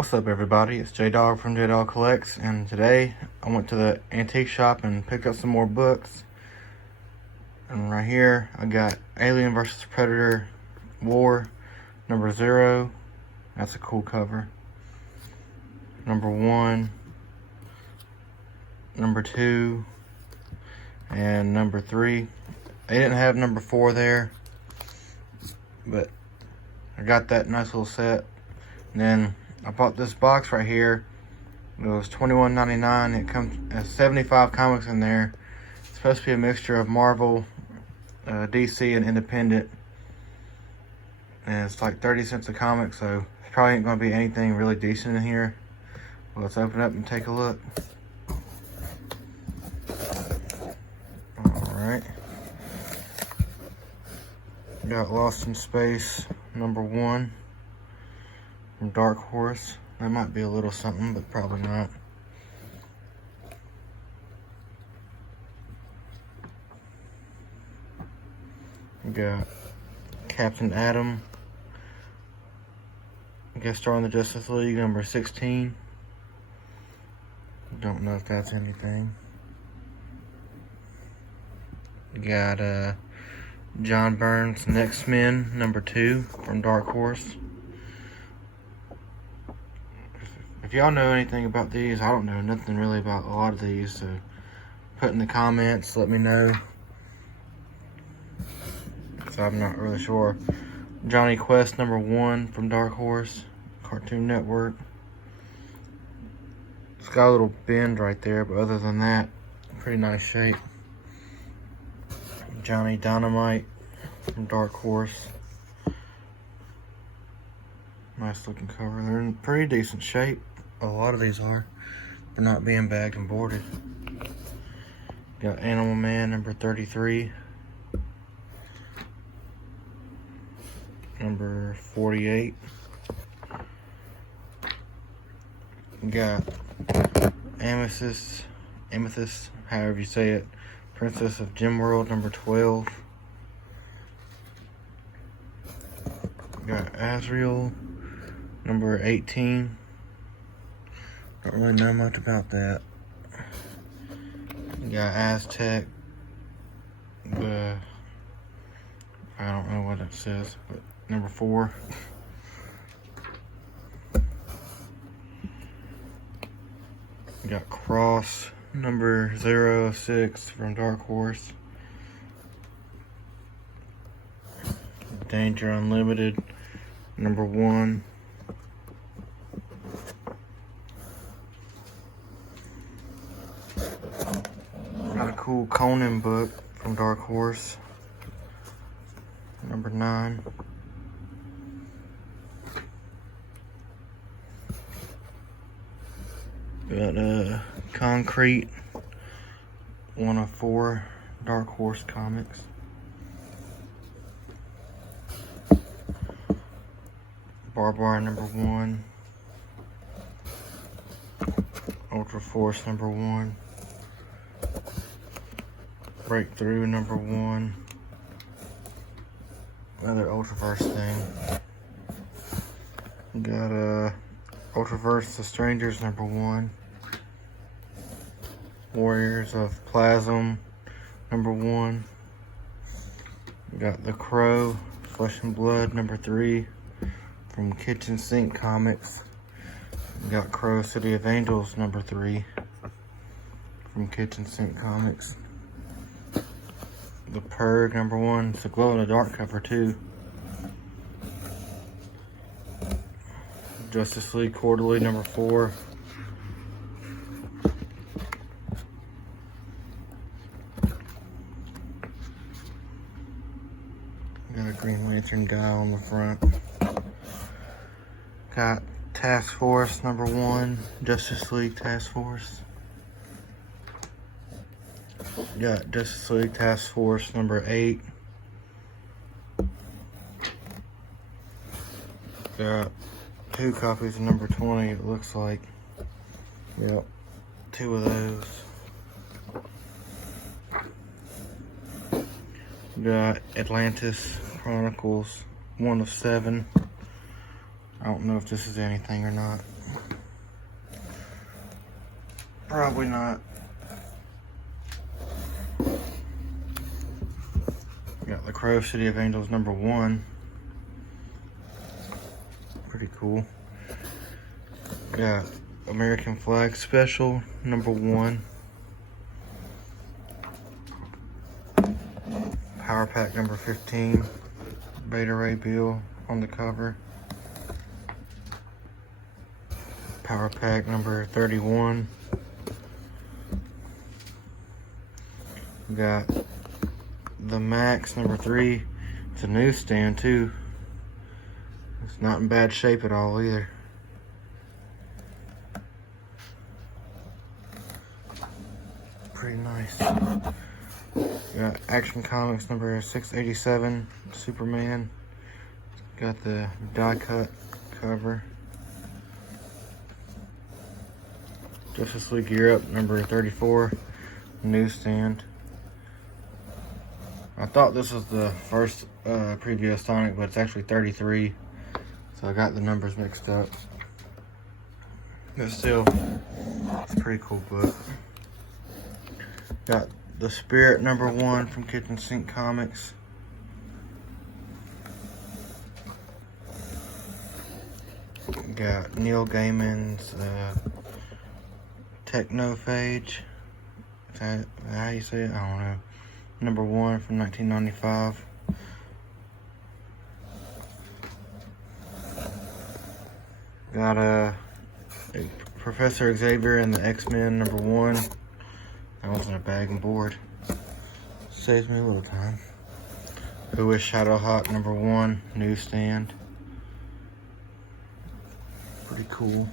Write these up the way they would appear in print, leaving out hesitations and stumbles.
What's up, everybody? It's J-Dog from J-Dog Collects, and today I went to the antique shop and picked up some more books. And right here I got Alien vs. Predator War number 0. That's a cool cover. Number 1, number 2, and number 3. They didn't have number 4 there, but I got that nice little set. And then I bought this box right here. It was $21.99. It comes has 75 comics in there. It's supposed to be a mixture of Marvel, DC, and independent. And it's like 30 cents a comic, so there probably ain't going to be anything really decent in here. Well, let's open it up and take a look. Alright. Got Lost in Space number 1. From Dark Horse. That might be a little something, but probably not. We got Captain Atom, guest star in the Justice League number 16. Don't know if that's anything. We got John Byrne's Next Men number 2 from Dark Horse. If y'all know anything about these, I don't know nothing really about a lot of these, so put in the comments, let me know. So I'm not really sure. Johnny Quest number 1 from Dark Horse, Cartoon Network. It's got a little bend right there, but other than that, pretty nice shape. Johnny Dynamite from Dark Horse. Nice looking cover. They're in pretty decent shape. A lot of these are, for not being bagged and boarded. Got Animal Man number 33. Number 48. Got Amethyst, however you say it, Princess of Gemworld number 12. Got Azrael number 18. Don't really know much about that. We got Aztec. I don't know what it says, but number 4. We got Cross number 06 from Dark Horse. Danger Unlimited number 1. Got a cool Conan book from Dark Horse, number 9. Got Concrete, 1 of 4 Dark Horse comics. Barbed Wire number 1. Ultra Force number 1. Breakthrough number 1. Another Ultraverse thing. Got Ultraverse The Strangers number 1. Warriors of Plasm number 1. Got The Crow, Flesh and Blood number 3 from Kitchen Sink Comics. Got Crow City of Angels number 3 from Kitchen Sink Comics. The Purge number 1. It's a glow in the dark cover too. Justice League Quarterly number 4. Got a Green Lantern guy on the front. Got Task Force number 1. Justice League Task Force. Got Justice League Task Force number 8. Got 2 copies of number 20, it looks like. Yep, 2 of those. Got Atlantis Chronicles 1 of 7. I don't know if this is anything or not. Probably not. Got the Crow City of Angels #1. Pretty cool. Got American Flag Special #1. Power Pack #15. Beta Ray Bill on the cover. Power Pack #31. We got the Max #3. It's a newsstand too. It's not in bad shape at all either. Pretty nice. Got Action Comics #687, Superman. Got the die cut cover. Justice League Gear Up #34, newsstand. I thought this was the first preview of Sonic, but it's actually 33. So I got the numbers mixed up. But still, it's a pretty cool book. Got the Spirit #1 from Kitchen Sink Comics. Got Neil Gaiman's Technophage. Is that how you say it? I don't know. #1 from 1995. Got a Professor Xavier and the X-Men #1. That was in a bag and board. Saves me a little time. Who is Shadowhawk #1, newsstand. Pretty cool.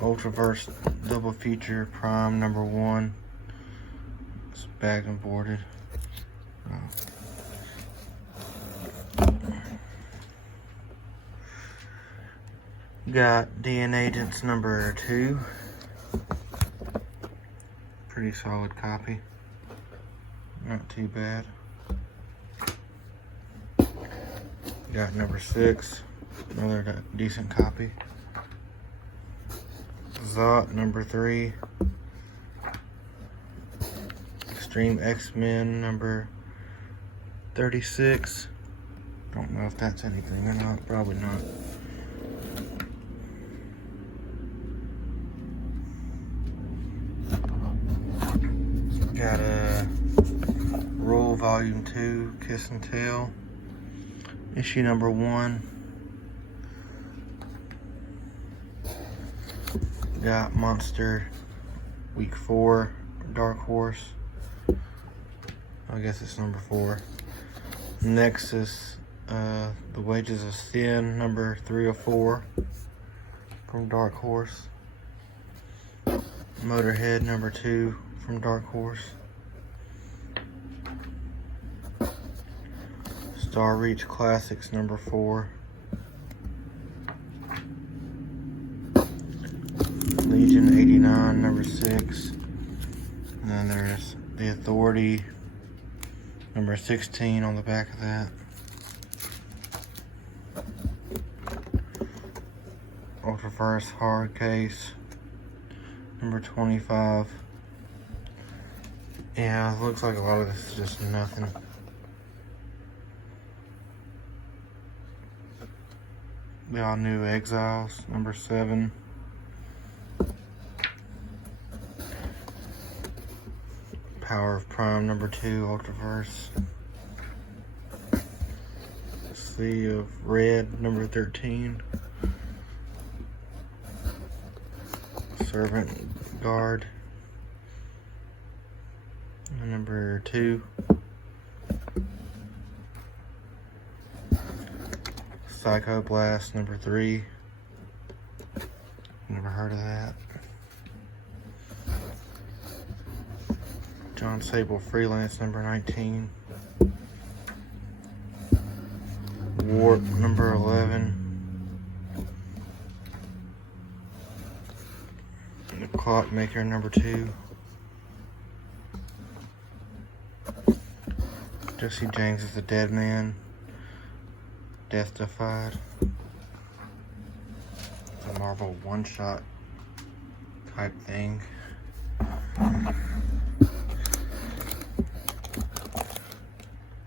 Ultraverse double feature Prime #1. It's bagged and boarded. Got DNA Agents #2. Pretty solid copy. Not too bad. Got #6. Another decent copy. Zot #3. Extreme X-Men #36. Don't know if that's anything or not. Probably not. Got a Rule Volume 2, Kiss and Tell, issue #1. Got Monster Week 4, Dark Horse. I guess it's #4. Nexus, The Wages of Sin, #304 from Dark Horse. Motorhead #2 from Dark Horse. Star Reach Classics #4. Legion 89 #6. And then there's The Authority #16 on the back of that. Ultraverse Hard Case #25. Yeah, it looks like a lot of this is just nothing. The All New Exiles #7. Power of Prime #2, Ultraverse. Sea of Red #13. Servant Guard #2. Psycho Blast #3. Never heard of that. John Sable Freelance #19. Warp #11. The Clockmaker #2. Jesse James is the Dead Man. Death Defied. It's a Marvel one-shot type thing.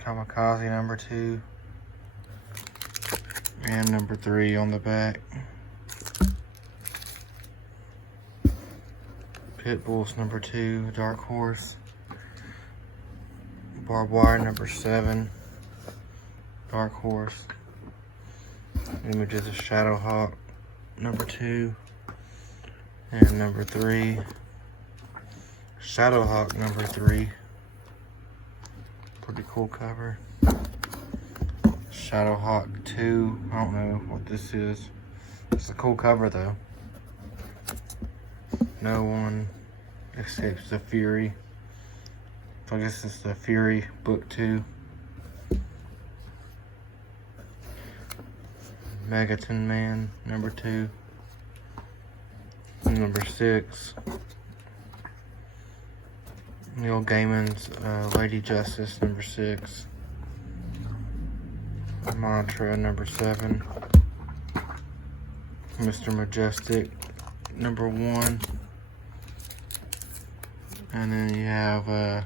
Kamikaze number 2 and number 3 on the back. Pitbulls number 2, Dark Horse. Barbed Wire number 7, Dark Horse. Images of Shadowhawk number 2 and number 3. Shadowhawk number 3. Pretty cool cover. Shadowhawk 2. I don't know what this is. It's a cool cover though. No one escapes the Fury. So I guess it's the Fury book 2. Megaton Man number 2. Number 6. Neil Gaiman's Lady Justice number 6. Mantra number 7. Mr. Majestic number 1. And then you have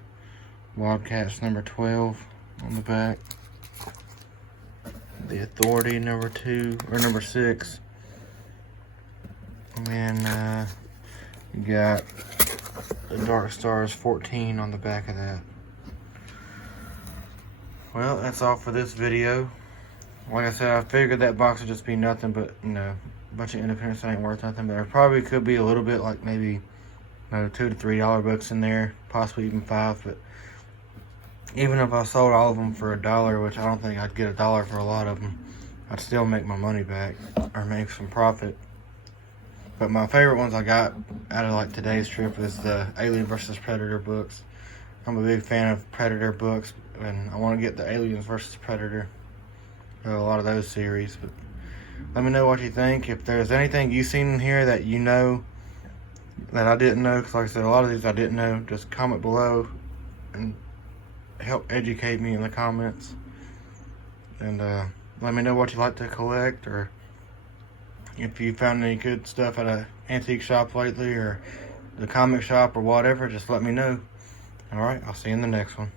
Wildcats number 12 on the back. The Authority number 2 or number 6. And then you got the Dark Stars 14 on the back of that. Well, that's all for this video. Like I said, I figured that box would just be nothing but, you know, a bunch of independents that ain't worth nothing. But there probably could be a little bit, like maybe, you know, $2 to $3 books in there, possibly even $5. But even if I sold all of them for $1, which I don't think I'd get $1 for a lot of them, I'd still make my money back or make some profit. But my favorite ones I got out of like today's trip is the Alien vs. Predator books. I'm a big fan of Predator books, and I want to get the Aliens vs. Predator. A lot of those series. But let me know what you think. If there's anything you've seen in here that you know that I didn't know, because like I said, a lot of these I didn't know, just comment below and help educate me in the comments. And let me know what you like to collect, or if you found any good stuff at an antique shop lately, or the comic shop, or whatever, just let me know. Alright, I'll see you in the next one.